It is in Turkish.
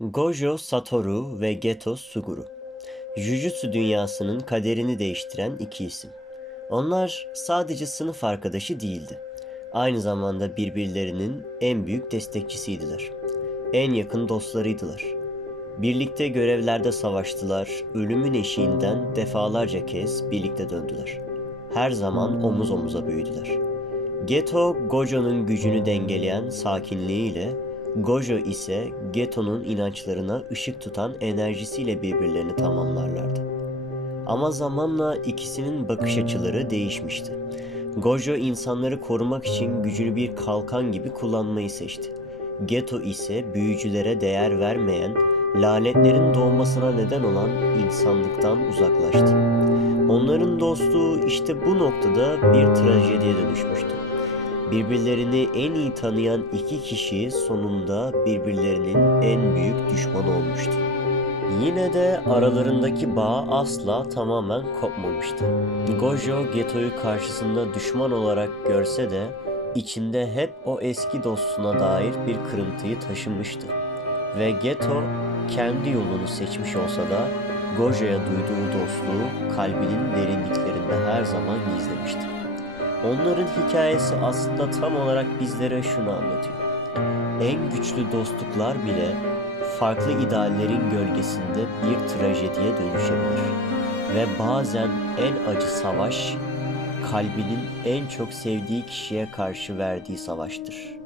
Gojo Satoru ve Geto Suguru. Jujutsu dünyasının kaderini değiştiren iki isim. Onlar sadece sınıf arkadaşı değildi. Aynı zamanda birbirlerinin en büyük destekçisiydiler. En yakın dostlarıydılar. Birlikte görevlerde savaştılar, ölümün eşiğinden defalarca kez birlikte döndüler. Her zaman omuz omuza büyüdüler. Geto, Gojo'nun gücünü dengeleyen sakinliğiyle, Gojo ise Geto'nun inançlarına ışık tutan enerjisiyle birbirlerini tamamlarlardı. Ama zamanla ikisinin bakış açıları değişmişti. Gojo insanları korumak için gücünü bir kalkan gibi kullanmayı seçti. Geto ise büyücülere değer vermeyen, lanetlerin doğmasına neden olan insanlıktan uzaklaştı. Onların dostluğu işte bu noktada bir trajediye dönüşmüştü. Birbirlerini en iyi tanıyan iki kişi sonunda birbirlerinin en büyük düşmanı olmuştu. Yine de aralarındaki bağ asla tamamen kopmamıştı. Gojo Geto'yu karşısında düşman olarak görse de içinde hep o eski dostuna dair bir kırıntıyı taşımıştı. Ve Geto kendi yolunu seçmiş olsa da Gojo'ya duyduğu dostluğu kalbinin derinliklerinde her zaman gizlemişti. Onların hikayesi aslında tam olarak bizlere şunu anlatıyor. En güçlü dostluklar bile farklı ideallerin gölgesinde bir trajediye dönüşebilir. Ve bazen en acı savaş kalbinin en çok sevdiği kişiye karşı verdiği savaştır.